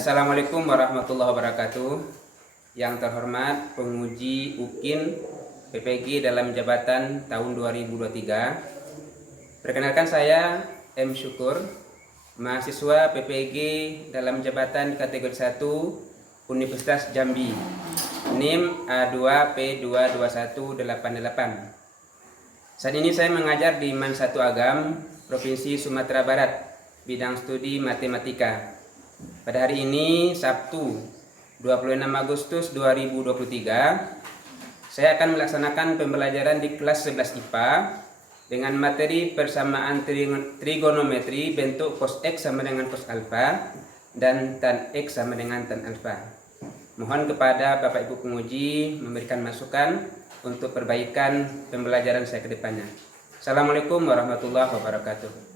Assalamualaikum warahmatullahi wabarakatuh. Yang terhormat penguji UKIN PPG dalam jabatan tahun 2023. Perkenalkan saya M. Syukur, mahasiswa PPG dalam jabatan kategori 1 Universitas Jambi, NIM A2P22188. Saat ini saya mengajar di MAN 1 Agam, Provinsi Sumatera Barat, bidang studi matematika. Pada hari ini, Sabtu 26 Agustus 2023, saya akan melaksanakan pembelajaran di kelas 11 IPA dengan materi persamaan trigonometri bentuk cos X sama dengan cos alfa dan tan X sama dengan tan alfa. Mohon kepada Bapak Ibu penguji memberikan masukan untuk perbaikan pembelajaran saya ke depannya. Assalamualaikum warahmatullahi wabarakatuh.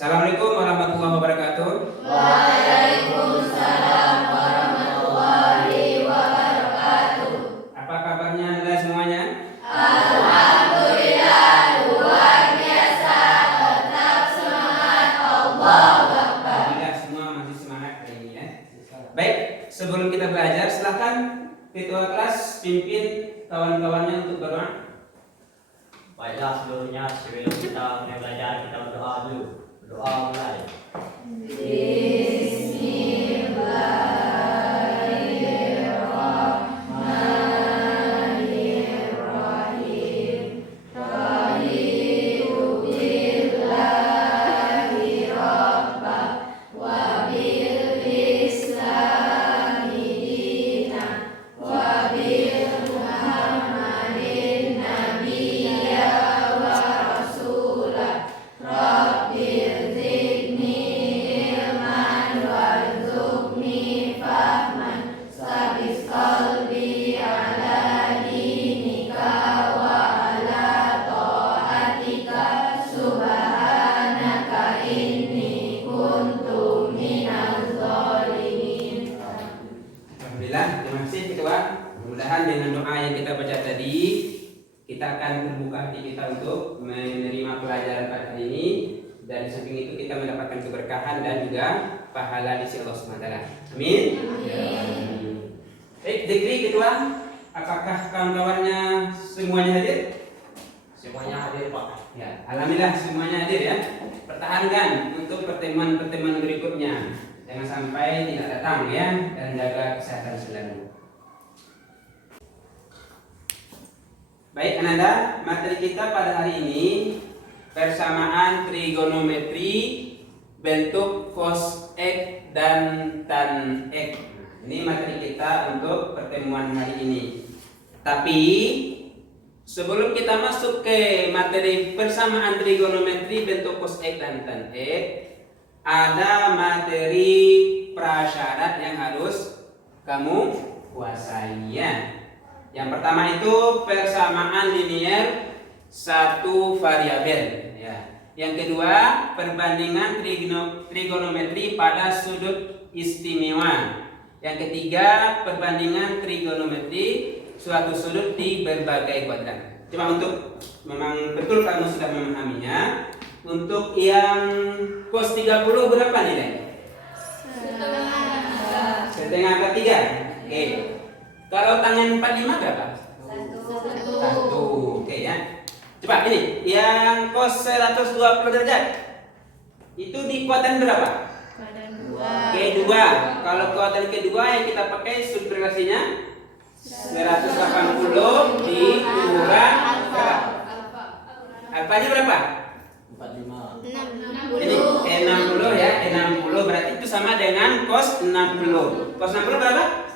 Assalamualaikum warahmatullahi wabarakatuh. Waalaikumsalam warahmatullahi wabarakatuh. Apa kabarnya Anda semuanya? Alhamdulillah, luar biasa. Tetap semangat, Allahu Akbar. Alhamdulillah semua masih semangat hari ini ya. Baik, sebelum kita belajar silakan ketua kelas pimpin kawan-kawannya untuk berdoa. Baiklah, seluruhnya sebelum kita mulai belajar, kita berdoa dulu. Doa mulai. Bismillahirrahmanirrahim. Raditu billahi rabbah wa bil islami dinan wa bil muhammadin nabiyya wa rasulah. Rabbil zidni ilman warzuqni fahman sabis qalbi ala dinika wa ala ta'atika subhanaka inni kuntu minaz zalimin. Alhamdulillah, terima kasih ketua. Mudah-mudahan dengan doa yang kita baca tadi, kita akan terbuka hati kita untuk menerima pelajaran pada hari ini, dan di samping itu kita mendapatkan keberkahan dan juga pahala di sisi Allah SWT. Amin. Baik, Dikri ketua, apakah kawan-kawannya semuanya hadir? Semuanya hadir, Pak. Ya, alhamdulillah semuanya hadir ya. Pertahankan untuk pertemuan-pertemuan berikutnya. Jangan sampai tidak datang ya, dan jaga kesehatan selalu. Baik Ananda, materi kita pada hari ini persamaan trigonometri bentuk cos X dan tan X. Ini materi kita untuk pertemuan hari ini. Tapi sebelum kita masuk ke materi persamaan trigonometri bentuk cos X dan tan X, ada materi prasyarat yang harus kamu kuasai ya. Yang pertama itu persamaan linier satu variabel ya. Yang kedua perbandingan trigonometri pada sudut istimewa. Yang ketiga perbandingan trigonometri suatu sudut di berbagai kuadran. Cuma untuk memang betul kamu sudah memahaminya. Untuk yang cos 30 berapa nilainya? Setengah per 3. Oke. Kalau tangan 45 berapa? 1. Oke ya. Coba ini, yang cos 120 derajat itu di kuadran berapa? Q2. Kalau kuadran kedua yang kita pakai sudut relasinya 180 dikurang berapa? Alfanya berapa? 45. Jadi 60 ya, 60 berarti itu sama dengan cos 60. Cos 60 berapa?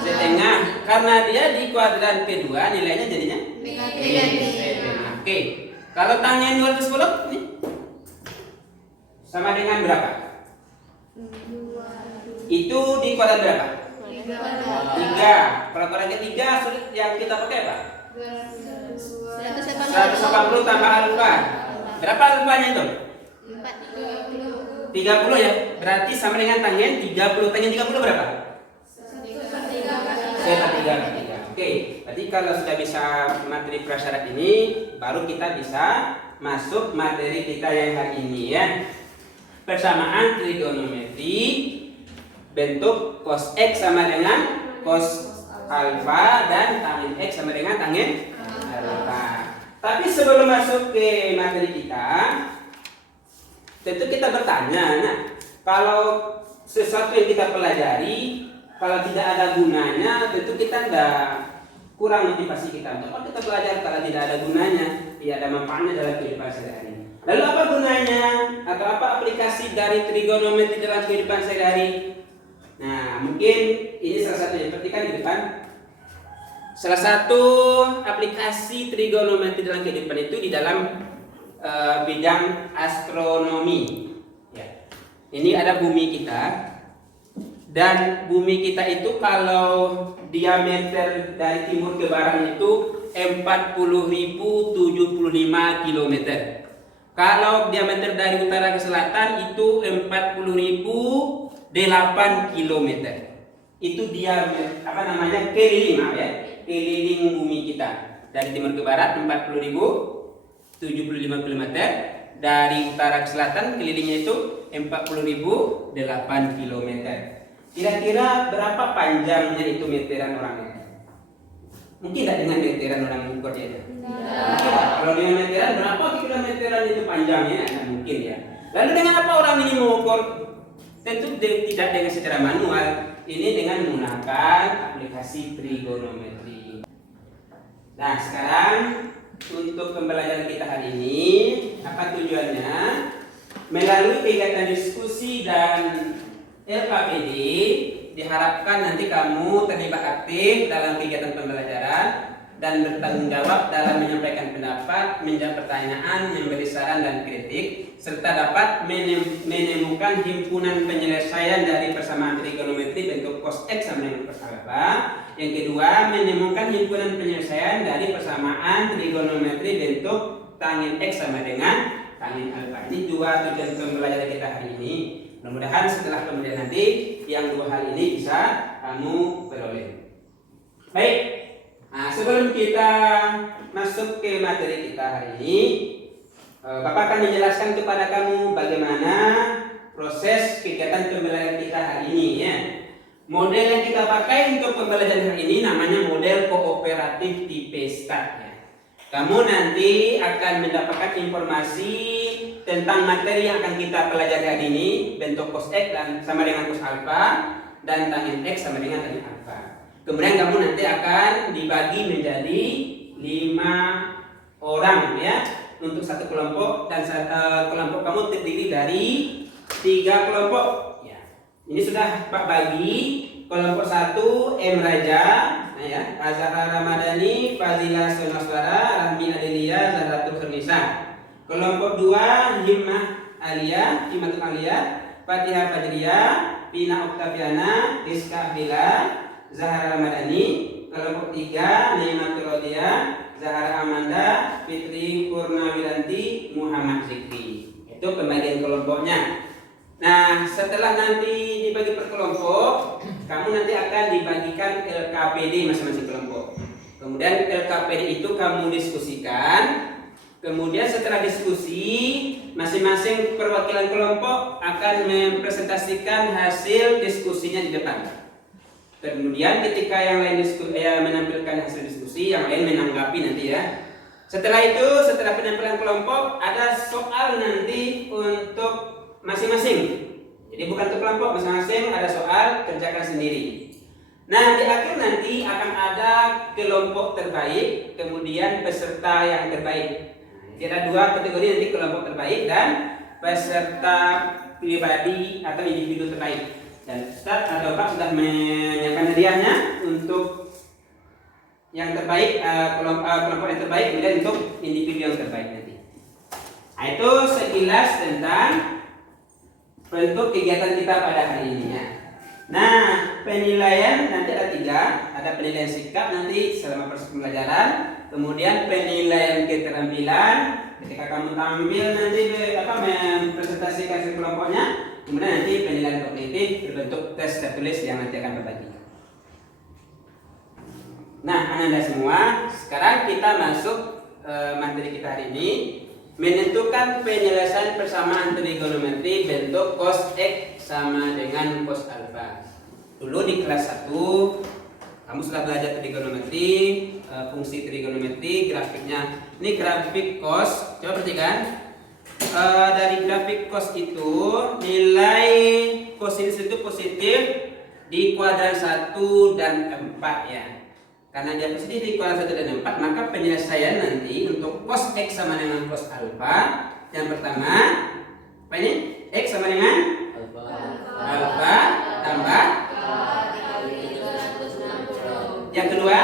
Setengah. Karena dia di kuadran kedua nilainya jadinya setengah. Oke. Kalau tangen 210 ini sama dengan berapa? Itu di kuadran berapa? 3. Kalau kuadran ketiga sudut yang kita pakai apa? 180 tambah alfa. Berapa alfanya itu? 30 ya. Berarti sama dengan tangen 30. Tangen 30 berapa? Seper 3. Oke, berarti kalau sudah bisa materi prasyarat ini, baru kita bisa masuk materi kita yang hari ini ya. persamaan trigonometri bentuk cos X sama dengan cos alfa dan tangin X sama dengan tangin alfa. Tapi sebelum masuk ke materi kita, tentu kita bertanya, nah, kalau sesuatu yang kita pelajari kalau tidak ada gunanya, tentu kita kurang motivasi kita. Untuk apa kita belajar kalau tidak ada gunanya, tidak ada manfaatnya dalam kehidupan sehari-hari. Lalu apa gunanya atau apa aplikasi dari trigonometri dalam kehidupan sehari-hari? Nah, mungkin ini salah satu yang perhatikan di depan. Salah satu aplikasi trigonometri dalam kehidupan itu di dalam bidang astronomi. Ya. Ini ada bumi kita, dan bumi kita itu kalau diameter dari timur ke barat itu 40.075 km. Kalau diameter dari utara ke selatan itu 40.008 km. Itu diameter keliling keliling bumi kita. Dari timur ke barat 40.075 km, dari utara ke selatan kelilingnya itu 40.008 km. Kira-kira berapa panjangnya itu meteran orangnya? Mungkin tidak dengan meteran orang mengukur dia. Kalau dengan meteran berapa kilometeran itu panjangnya? Nah, mungkin ya. Lalu dengan apa orang ini mengukur? Tentu tidak dengan secara manual. Ini dengan menggunakan aplikasi trigonometri. Nah, sekarang untuk pembelajaran kita hari ini, apa tujuannya? Melalui kegiatan diskusi dan LKPD, diharapkan nanti kamu terlibat aktif dalam kegiatan pembelajaran dan bertanggung jawab dalam menyampaikan pendapat, menjawab pertanyaan, memberi saran dan kritik, serta dapat menemukan himpunan penyelesaian dari persamaan trigonometri bentuk cos X sama dengan cos alfa. Yang kedua, menemukan himpunan penyelesaian dari persamaan trigonometri bentuk tangin X sama dengan tangin alfa. Ini dua tujuan pembelajaran kita hari ini. Mudah-mudahan setelah kemudian nanti yang dua hal ini bisa kamu peroleh. Baik, nah, sebelum kita masuk ke materi kita hari ini, Bapak akan menjelaskan kepada kamu bagaimana proses kegiatan pembelajaran kita hari ini ya. Model yang kita pakai untuk pembelajaran hari ini namanya model kooperatif tipe STAT ya. Kamu nanti akan mendapatkan informasi tentang materi yang akan kita pelajari hari ini, bentuk cos X dan sama dengan cos alfa dan tangin X sama dengan tangin alfa. Kemudian kamu nanti akan dibagi menjadi 5 orang ya untuk satu kelompok, dan kelompok kamu terdiri dari 3 kelompok. Ya. Ini sudah Pak bagi. Kelompok 1 M Raja, nah ya, Azhar Ramadhani, Fazila Sonaswara, Rahmi Adelia, Zahratul Khurnisa. Kelompok 2 Himmah Alia, Himatul Alia, Fatihah Fajriya, Pina Oktaviana, Rizka Bila, Zahra Ramadhani. Kelompok 3 Naimatul Rodia, Zahra Amanda, Fitri Purnawiranti, Muhammad Zikri. Itu pembagian kelompoknya. Nah, setelah nanti dibagi per kelompok, kamu nanti akan dibagikan LKPD masing-masing kelompok. Kemudian LKPD itu kamu diskusikan. Kemudian setelah diskusi, masing-masing perwakilan kelompok akan mempresentasikan hasil diskusinya di depan. Kemudian ketika yang lain menampilkan hasil diskusi, yang lain menanggapi nanti ya. Setelah itu, setelah penampilan kelompok, ada soal nanti untuk masing-masing. Jadi bukan untuk kelompok, masing-masing ada soal, kerjakan sendiri. Nah, di akhir nanti akan ada kelompok terbaik, kemudian peserta yang terbaik. Jadi ada 2 kategori nanti, kelompok terbaik dan peserta pribadi atau individu terbaik. Dan Ustaz atau Pak sudah menyiapkan hadiahnya untuk yang terbaik, kelompok yang terbaik, kemudian untuk individu yang terbaik nanti. Nah, itu sekilas tentang bentuk kegiatan kita pada hari ini ya. Nah, penilaian nanti ada 3, ada penilaian sikap nanti selama proses pembelajaran, kemudian penilaian keterampilan ketika kamu tampil nanti mempresentasikan hasil kelompoknya, kemudian nanti penilaian kognitif berbentuk tes tertulis yang nanti akan berbagi. Nah, Anda semua, sekarang kita masuk materi kita hari ini. Menentukan penyelesaian persamaan trigonometri bentuk cos X sama dengan cos alfa. Dulu di kelas 1 kamu sudah belajar trigonometri, fungsi trigonometri, grafiknya. Ini grafik cos. Coba perhatikan. Dari grafik cos itu nilai kosinus itu positif di kuadran 1 dan 4 ya. Karena dia positif di kuadran 1 dan 4, maka penyelesaian nanti untuk cos X sama dengan cos alfa. Yang pertama, apa ini? X sama dengan alfa tambah. Yang kedua,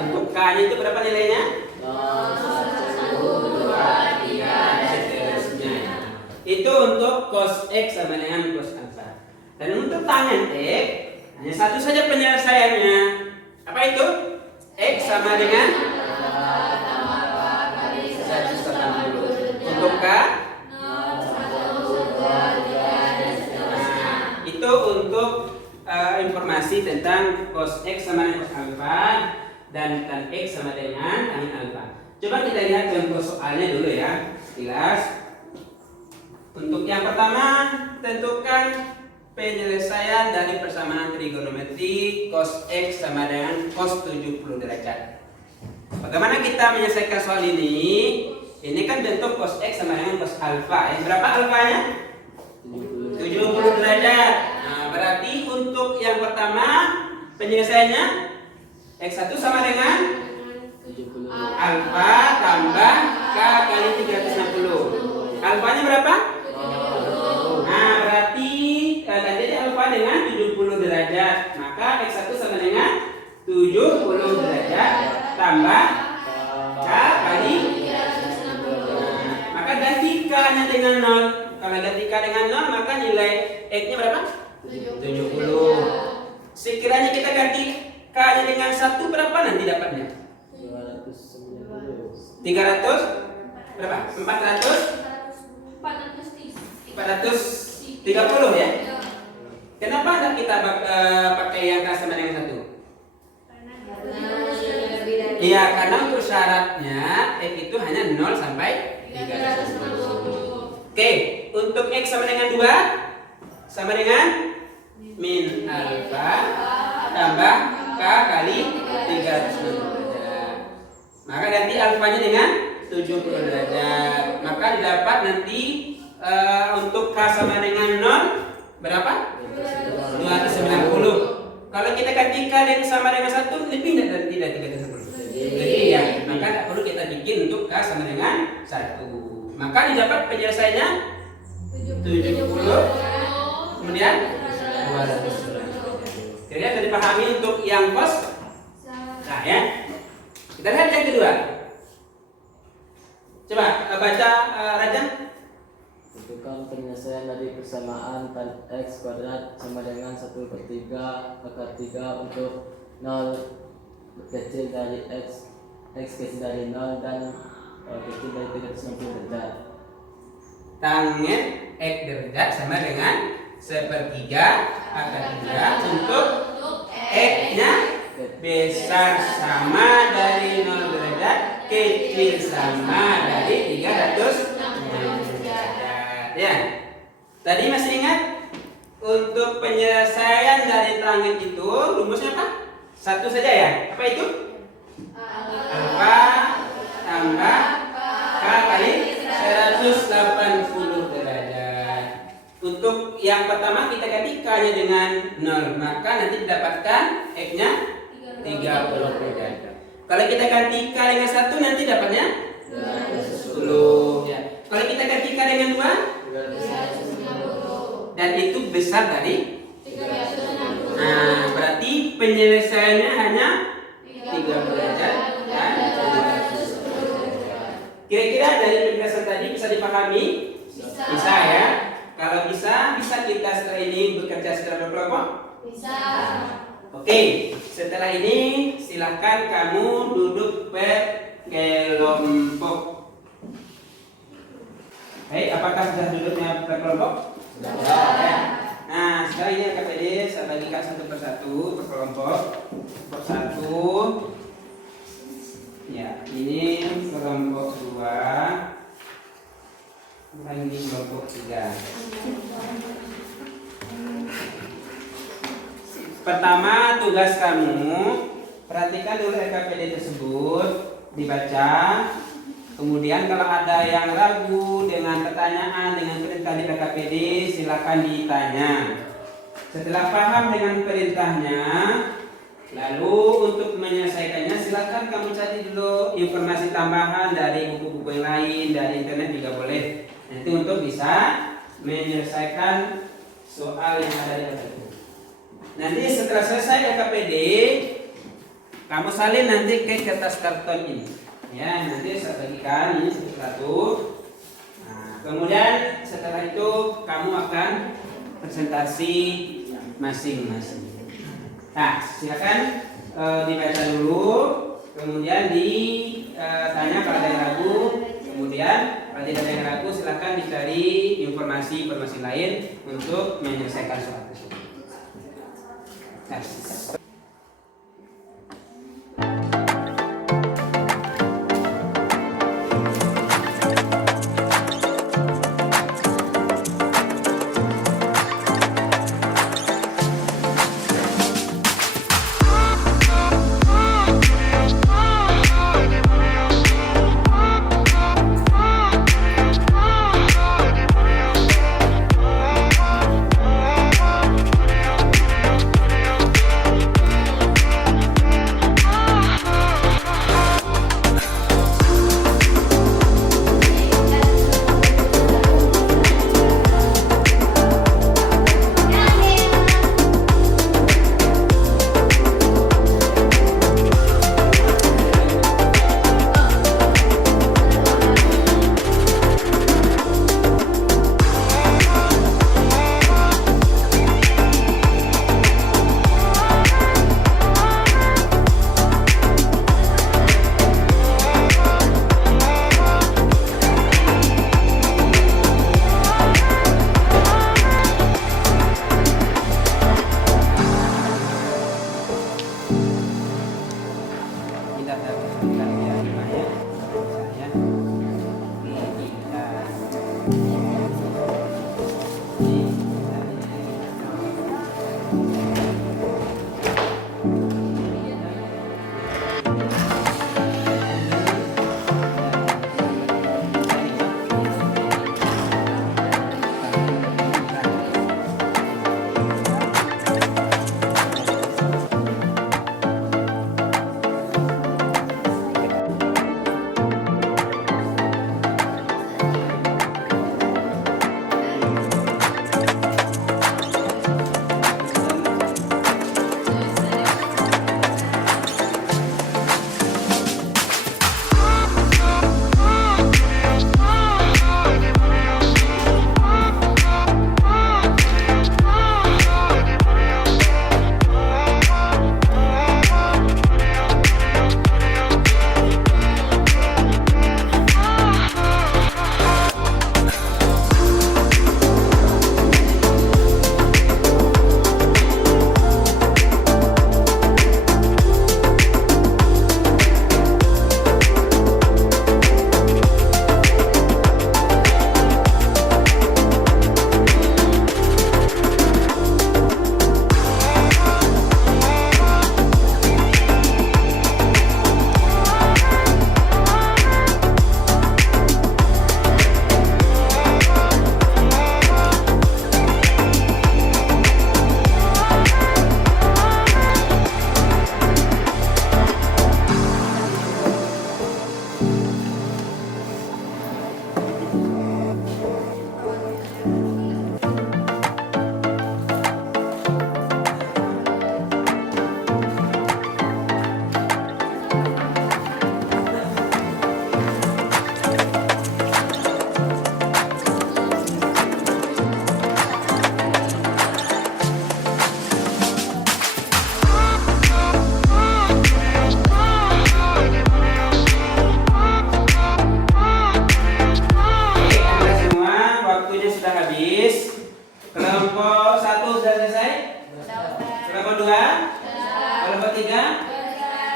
untuk K-nya itu berapa nilainya? Itu untuk cos X sama dengan cos alfa. Dan untuk tangen X hanya satu saja penyelesaiannya. Apa itu? X sama dengan 180. Untuk K itu untuk informasi tentang cos X sama dengan cos alfa dan tan X sama dengan tan alfa. Coba kita lihat contoh soalnya dulu ya. Jelas. Untuk yang pertama, tentukan penyelesaian dari persamaan trigonometri cos X sama dengan cos 70 derajat. Bagaimana kita menyelesaikan soal ini? Ini kan bentuk cos X sama dengan cos alfa. Berapa alfanya? 70 derajat. Nah, berarti untuk yang pertama penyelesaiannya X1 sama dengan alfa tambah K kali 360. Alfanya berapa? Nah, berarti ganti alfa dengan 70 derajat. Maka X1 sama dengan 70 derajat tambah K kali 360. Maka ganti K-nya dengan 0. Kalau ganti K dengan 0, maka nilai X-nya berapa? 70. Sekiranya kita ganti K-nya dengan 1, berapa nanti dapatnya? 300 berapa? 430 ya? Kenapa enggak kita pakai yang K sama dengan 1? Iya, karena untuk syaratnya X itu hanya 0 sampai 360. Oke, untuk X sama dengan 2 sama dengan min alfa tambah K kali 360 derajat. Maka ganti alfanya dengan 70 derajat. Maka didapat nanti untuk K sama dengan 0 berapa? 290. Kalau kita ganti K dengan sama dengan 1 lebih dari 360. Jadi ya, maka tidak perlu kita bikin untuk K sama dengan 1. Maka didapat penyelesaiannya 70. Kemudian 290. Kira-kira sudah dipahami untuk yang cos? Nah ya. Kita lihat yang kedua. Coba baca Raja. Tentukan penyelesaian dari persamaan tan X kuadrat sama dengan 1/3 akar 3 untuk 0 kecil dari X kecil dari 0 dan kecil dari 360 derajat. Tangen X derajat sama dengan 1/3 akar 3 untuk X-nya besar sama dari 0 derajat, kecil sama dari 360 derajat. Ya. Tadi masih ingat untuk penyelesaian dari tangen itu rumusnya apa? Satu saja ya. Apa itu? Alfa tambah K kali 180 derajat. Untuk yang pertama kita ganti K-nya dengan 0, maka nanti didapatkan X-nya 30 derajat. Kalau kita ganti K dengan 1 nanti dapatnya 10 ya. Kalau kita ganti K dengan 2 dan itu besar dari 360. Nah, berarti penyelesaiannya hanya 30 derajat dan 210. Kira-kira dari penjelasan tadi bisa dipahami? Bisa ya. Kalau bisa kita setelah ini bekerja secara berkelompok? Bisa. Oke, setelah ini silakan kamu duduk berkelompok. Baik, apakah sudah duduknya berkelompok? Sudah. Ya. Nah, sekarang ini LKPD saya bagikan satu persatu per kelompok. Kelompok 1. Ya, ini kelompok 2. Ini kelompok 3. Pertama, tugas kamu perhatikan dulu LKPD tersebut, dibaca. Kemudian kalau ada yang ragu dengan pertanyaan, dengan perintah di LKPD, silakan ditanya. Setelah paham dengan perintahnya, lalu untuk menyelesaikannya silakan kamu cari dulu informasi tambahan dari buku-buku yang lain, dari internet juga boleh. Nanti untuk bisa menyelesaikan soal yang ada di LKPD. Nanti setelah selesai LKPD, kamu salin nanti ke kertas karton ini. Ya, nanti saya bagikan ini satu-satu. Nah, kemudian setelah itu kamu akan presentasi masing-masing. Nah, silakan dibaca dulu, kemudian ditanya kalau ada yang ragu, kemudian kalau tidak ada yang ragu silakan dicari informasi lain untuk menyelesaikan soal tersebut. Nah.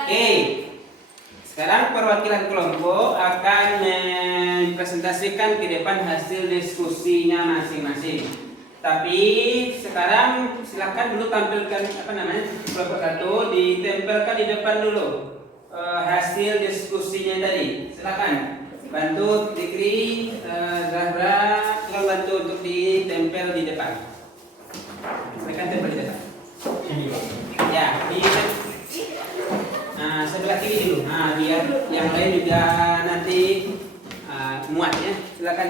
Oke. Sekarang perwakilan kelompok akan mempresentasikan ke depan hasil diskusinya masing-masing. Tapi sekarang silakan dulu tampilkan kelompok 1 ditempelkan di depan dulu hasil diskusinya tadi. Silakan bantu Dikri, Zahra, tolong bantu untuk ditempel di depan. Silakan tempel di depan. Ini Pak. Ya, di sebelah kiri dulu. Nah, biar yang lain juga nanti muat ya. Silakan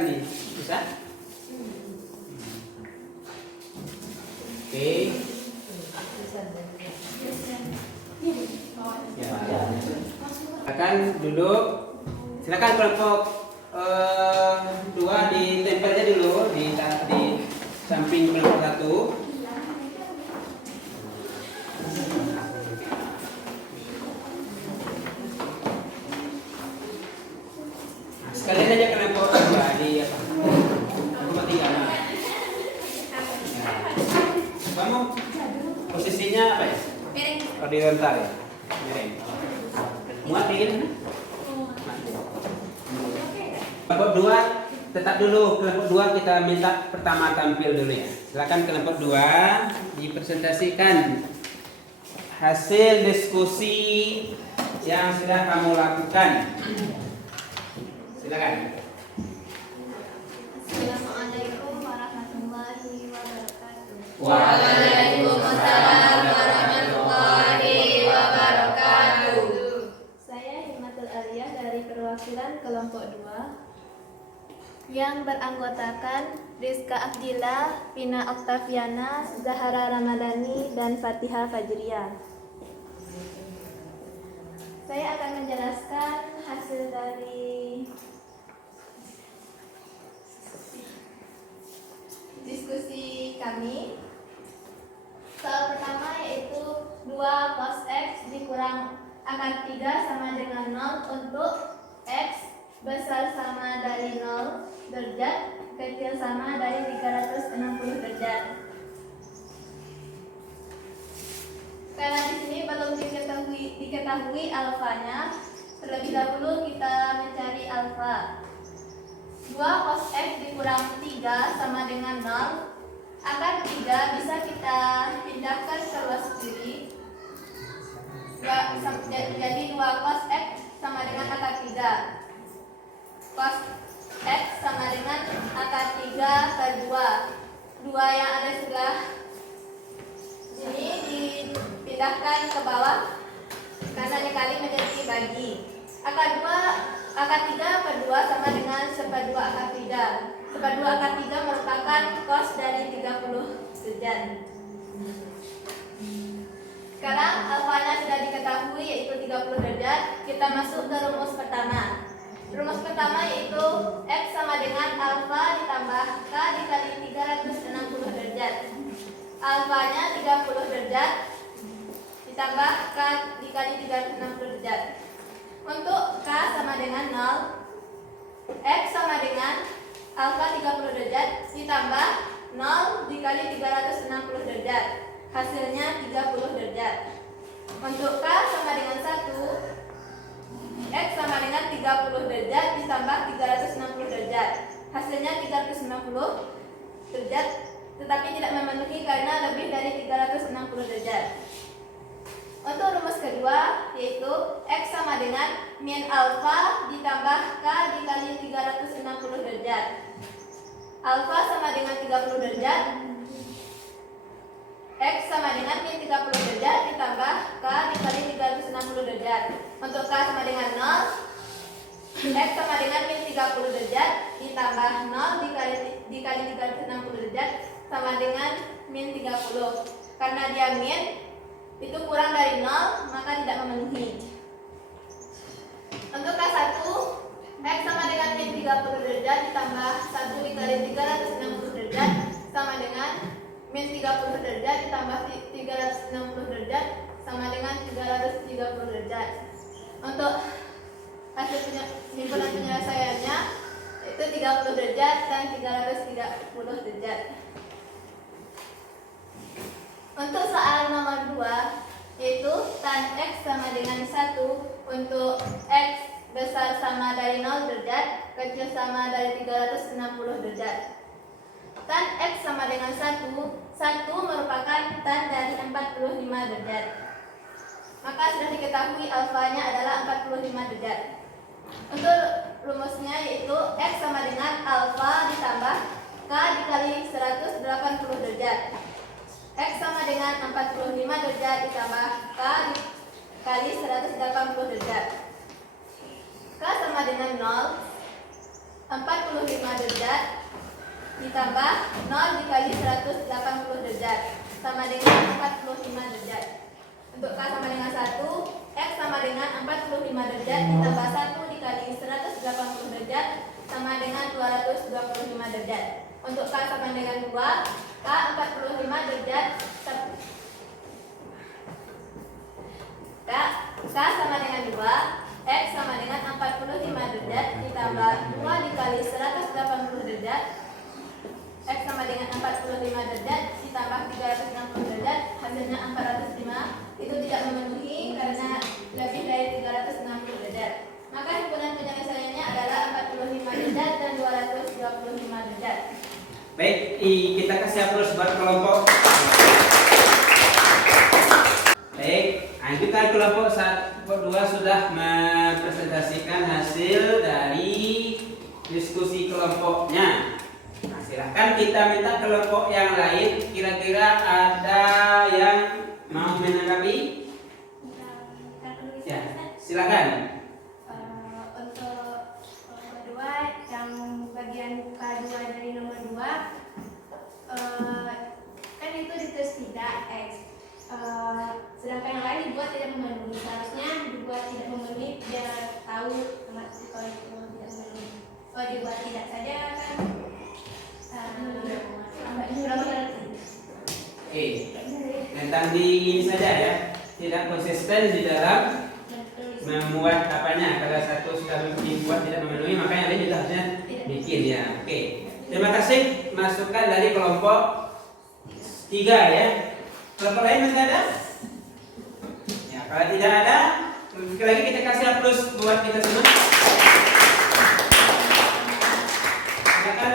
bisa. Oke. Ya, ya. Silakan duduk. Silakan kelompok 2 ditempelnya dulu di samping kelompok 1. Sekalian aja kelompok 2 di kelompok 3. Kamu posisinya apa ya? Horizontal ya? Miring. Muat kayak gini? Kelompok 2 tetap dulu. Kelompok 2 kita minta pertama tampil dulu ya. Silakan kelompok 2 dipresentasikan hasil diskusi yang sudah kamu lakukan. Silakan. Assalamualaikum warahmatullahi wabarakatuh. Waalaikumsalam warahmatullahi wabarakatuh. Saya Himatul Aliyah dari perwakilan kelompok 2 yang beranggotakan Rizka Abdillah, Pina Oktaviana, Zahara Ramadhani, dan Fatihah Fajriyah. Saya akan menjelaskan hasil dari diskusi kami. Soal pertama yaitu 2 cos X dikurang akar 3 sama dengan 0 untuk X besar sama dari 0 derajat, kecil sama dari 360 derajat. Karena di sini belum diketahui alfanya, terlebih dahulu kita mencari alfa. 2 cos X dikurang 3 sama dengan 0. Akar 3 bisa kita pindahkan ke luas kiri. Jadi 2 cos X sama dengan akar 3. Cos X sama dengan akar 3 per 2. 2 yang ada sebelah sini dipindahkan ke bawah karena dikali menjadi bagi. Akar 3 per 2 sama dengan seperdua akar 3. Seperdua akar 3 merupakan cos dari 30 derajat. Sekarang alfanya sudah diketahui yaitu 30 derajat. Kita masuk ke rumus pertama. Rumus pertama yaitu X sama dengan alfa ditambah K dikali 360 derajat. Alfanya 30 derajat ditambah K dikali 360 derajat. Untuk K sama dengan 0, X sama dengan alfa 30 derajat ditambah 0 dikali 360 derajat. Hasilnya 30 derajat. Untuk K sama dengan 1, X sama dengan 30 derajat ditambah 360 derajat. Hasilnya 360 derajat, tetapi tidak memenuhi karena lebih dari 360 derajat. Untuk rumus kedua yaitu X sama dengan min alfa ditambah K dikali 360 derajat. Alfa sama dengan 30 derajat, X sama dengan min 30 derajat ditambah K dikali 360 derajat. Untuk K sama dengan 0, X sama dengan min 30 derajat ditambah 0 dikali 360 derajat sama dengan min 30. Karena dia min itu kurang dari 0, maka tidak memenuhi. Untuk K1, X sama dengan min 30 derajat ditambah 1 dikali 360 derajat sama dengan min 30 derajat ditambah 360 derajat sama dengan 330 derajat. Untuk hasil himpunan penyelesaiannya itu 30 derajat dan 330 derajat. Untuk soal nomor 2 yaitu tan X sama dengan 1 untuk X besar sama dari 0 derajat, kecil sama dari 360 derajat. Tan X sama dengan 1 merupakan tan dari 45 derajat. Maka sudah diketahui alfanya adalah 45 derajat. Untuk rumusnya yaitu X sama dengan alfa ditambah K dikali 180 derajat. X sama dengan 45 derajat ditambah K dikali 180 derajat. K sama dengan 0, 45 derajat ditambah 0 dikali 180 derajat sama dengan 45 derajat. Untuk K sama dengan 1, X sama dengan 45 derajat ditambah 1 dikali 180 derajat sama dengan 225 derajat. Untuk K sama dengan 2, K 45 derajat K sama dengan 2, X sama dengan 45 derajat ditambah 2 dikali 180 derajat, X sama dengan 45 derajat ditambah 360 derajat, hasilnya 405. Itu tidak memenuhi karena lebih dari 360 derajat. Maka himpunan penyelesaiannya adalah 45 derajat dan 225 derajat. Baik, kita kasih aplaus buat kelompok. Baik, itu kan kelompok 2 sudah mempresentasikan hasil dari diskusi kelompoknya. Nah, silahkan kita minta kelompok yang lain, kira-kira ada yang mau menanggapi? Ya, silakan. Untuk kedua, yang bagian K2 dari nomor 2, kan itu ditulis tidak X. Sedangkan yang lain dibuat tidak memenuhi. Seharusnya dibuat tidak memenuhi biar tahu maksud kalau itu tidak memenuhi. Kalau dibuat tidak saja kan Tentang di ini saja ya, tidak konsisten di dalam membuat apanya. Kalau satu sudah dibuat tidak memenuhi, maka yang lain juga harusnya bikin ya. Oke. Terima kasih masukan dari kelompok 3 ya. Kelompok lain masih ada? Ya, kalau tidak ada, sekali lagi kita kasih aplaus buat kita semua. Silakan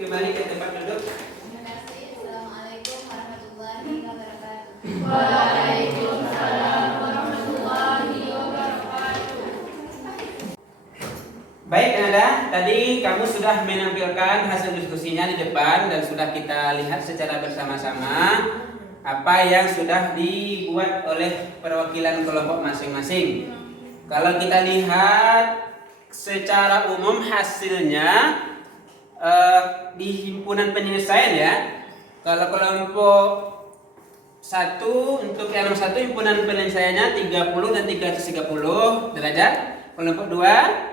kembali ke tempat duduk. Terima kasih. Assalamualaikum warahmatullahi wabarakatuh. Waalaikumsalam warahmatullahi wabarakatuh. Baik, Nada, tadi kamu sudah menampilkan hasil diskusinya di depan dan sudah kita lihat secara bersama-sama apa yang sudah dibuat oleh perwakilan kelompok masing-masing. Kalau kita lihat secara umum hasilnya di himpunan penyelesaian ya. Kalau kelompok 1 untuk yang nomor 1 himpunan penyelesaiannya 30 dan 330 derajat. Kelompok 2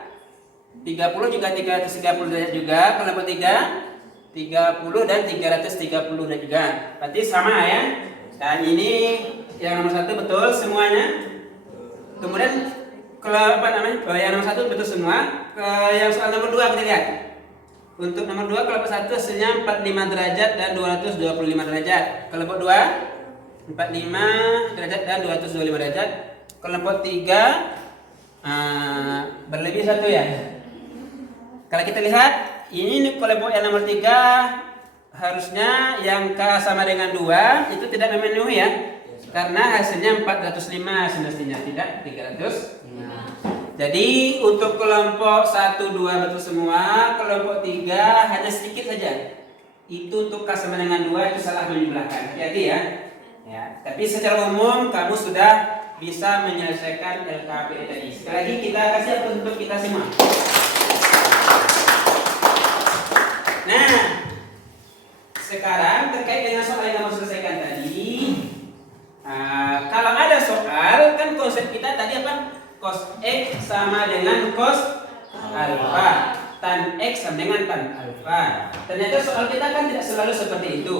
30 juga 330 derajat juga. Kelompok 3 30 dan 330 derajat juga. Berarti sama ya. Dan ini yang nomor 1 betul semuanya. Kemudian kalau apa namanya? Yang nomor 1 betul semua. Yang soal nomor 2 kita lihat. Untuk nomor 2 kelompok 1 hasilnya 45 derajat dan 225 derajat. Kelompok 2 45 derajat dan 225 derajat. Kelompok 3 berlebih 1 ya. Kalau kita lihat ini kelompok yang nomor 3 harusnya yang K sama dengan 2 itu tidak memenuhi ya. Karena hasilnya 405 semestinya, tidak 305. Jadi untuk kelompok 1, 2 betul semua, kelompok 3 hanya sedikit saja. Itu untuk K sama dengan 2 itu salah menjumlahkan. Hati-hati ya. Ya, tapi secara umum kamu sudah bisa menyelesaikan LKPD tadi. Sekali lagi kita kasih aplaus untuk kita semua. Nah, sekarang terkait dengan soal yang kamu selesaikan tadi, kalau ada soal kan konsep kita tadi apa? Cos X sama dengan cos alpha, tan X sama dengan tan alpha. Ternyata soal kita kan tidak selalu seperti itu.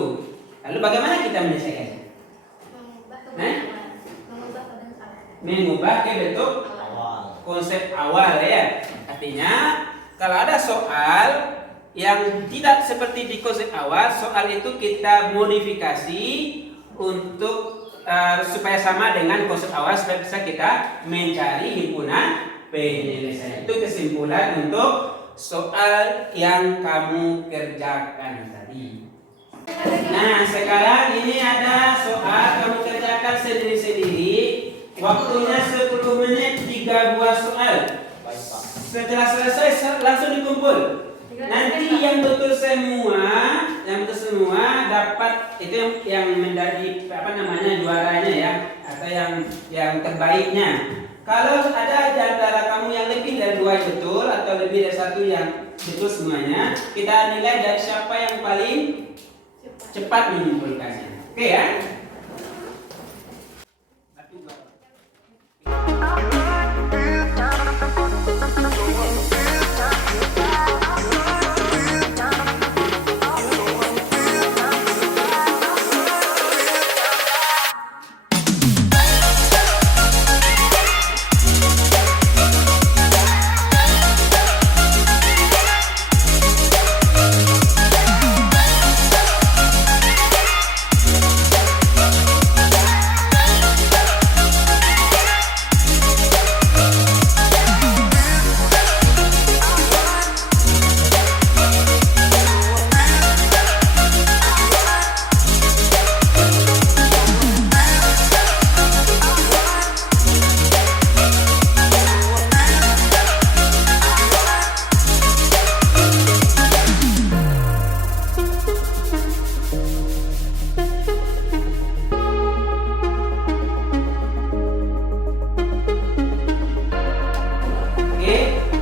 Lalu bagaimana kita menyelesaikannya? Mengubah ke bentuk konsep awal ya. Artinya kalau ada soal yang tidak seperti di konsep awal, soal itu kita modifikasi untuk supaya sama dengan konsep awal supaya bisa kita mencari himpunan penyelesaian. Itu kesimpulan untuk soal yang kamu kerjakan tadi. Nah, sekarang ini ada soal kamu kerjakan sendiri-sendiri. Waktunya 10 menit 3 buah soal. Baik Pak. Setelah selesai langsung dikumpul. Nanti yang betul semua dapat itu yang menjadi juaranya ya, atau yang terbaiknya. Kalau ada di antara kamu yang lebih dari 2 betul atau lebih dari 1 yang betul semuanya, kita nilai dari siapa yang paling cepat menyimpulkannya. Oke ya?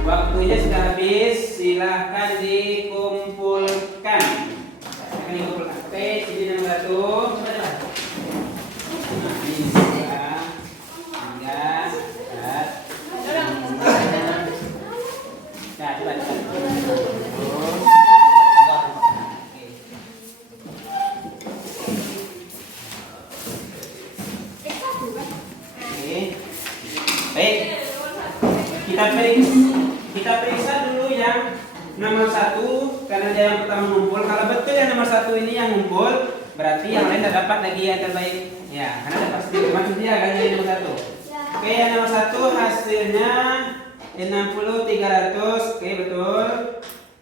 Waktunya sudah habis, silahkan dikumpulkan. Silahkan dikumpulkan. Oke, sini nomor 1. Coba. Nah, ini 2, 3, 4. Nah, coba. Oke. Baik. Kita periksa dulu yang nomor 1 karena dia yang pertama ngumpul. Kalau betul yang nomor 1 ini yang ngumpul, berarti yang lain tidak dapat lagi yang terbaik. Ya, karena dapat sedikit maksud dia kan jadi nomor 1. Oke, yang nomor 1 hasilnya 60 300. Oke, betul.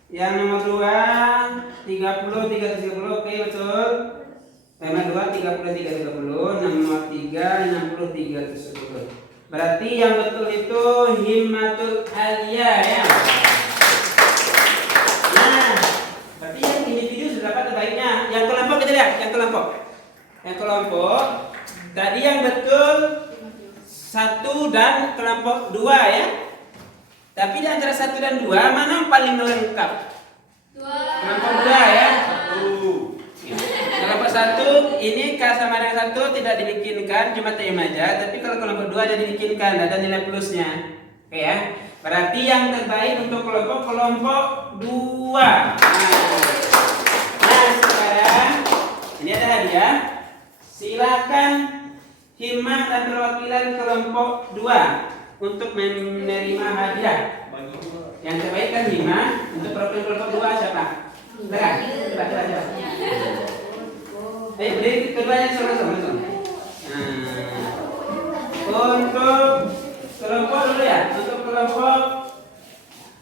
Yang nomor 2 30 330. Oke, betul. Nomor 2 30 330. Nomor 3 60 310. Berarti yang betul itu himmatul aliyah ya. Nah, berarti yang individu sudah dapat terbaiknya. Yang kelompok kita lihat, yang kelompok. Yang kelompok tadi yang betul 1 dan kelompok 2 ya. Tapi di antara 1 dan 2 mana yang paling lengkap? 2. Kelompok 2 ya. Kelompok 1 ini K sama dengan 1 tidak dibikinkan, cuma terima aja. Tapi kalau kelompok 2 ada dibikinkan, ada nilai plusnya. Oke ya. Berarti yang terbaik untuk kelompok 2. Nah, sekarang ini ada hadiah. Silakan himmah dan perwakilan kelompok 2 untuk menerima hadiah. Yang terbaik kan himmah, untuk perwakilan kelompok 2 siapa? Coba. Beri keduanya sama-sama. Untuk kelompok dulu ya. Untuk kelompok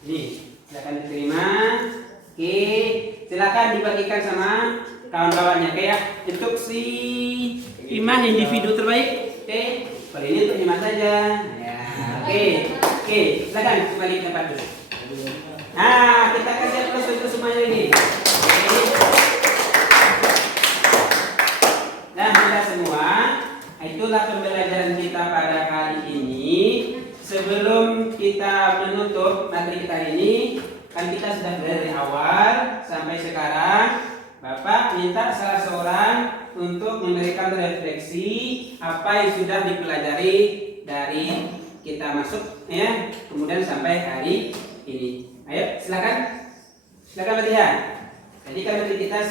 ini silakan diterima. Oke, silakan dibagikan sama kawan-kawannya. Oke ya. Untuk si himmah individu terbaik. Oke, kalau ini untuk himmah saja. Ya. Oke, silakan kembali ke tempat dulu. Nah, kita kasih aplaus untuk semuanya ini. Dan kita semua, itulah pembelajaran kita pada hari ini. Sebelum kita menutup materi kita ini, kan kita sudah dari awal sampai sekarang. Bapak minta salah seorang untuk memberikan refleksi apa yang sudah dipelajari dari kita masuk ya, kemudian sampai hari ini. Ayo, silakan latihan. Jadi kalau kita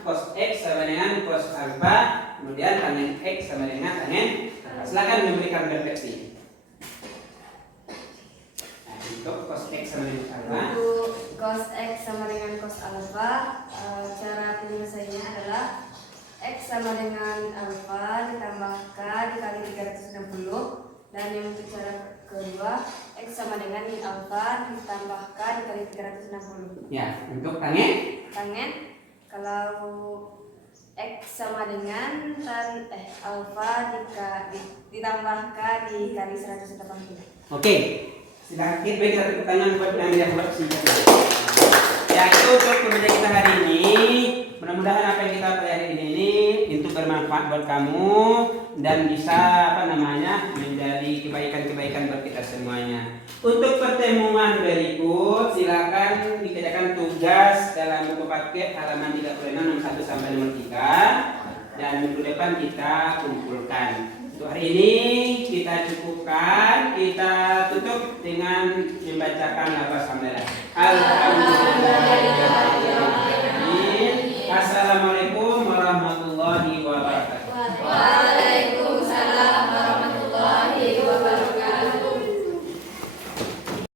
cos X sama dengan cos alpha, kemudian tan X sama dengan tan alpha. Silakan memberikan refleksi. Nah, untuk cos X sama dengan alpha. Untuk cos X sama dengan cos alpha, cara penyelesaiannya adalah X sama dengan alfa ditambah K dikali 360. Dan yang untuk cara kedua, X sama dengan alfa ditambah K dikali 360. Ya, untuk tangen. Tangen, kalau X sama dengan alfa ditambah K dikali 180. Oke, silakan kita tepuk tangan buat yang menjawab singkatnya. Ya, itu untuk pembelajaran kita hari ini. Mudah-mudahan apa yang kita pelajari ini itu bermanfaat buat kamu dan bisa menjadi kebaikan-kebaikan buat kita semuanya. Untuk pertemuan berikut silakan dikerjakan tugas dalam buku paket halaman 36 nomor 1 sampai nomor 3 dan minggu depan kita kumpulkan. Untuk hari ini kita cukupkan, kita tutup dengan membacakan lafaz hamdalah. Alhamdulillah.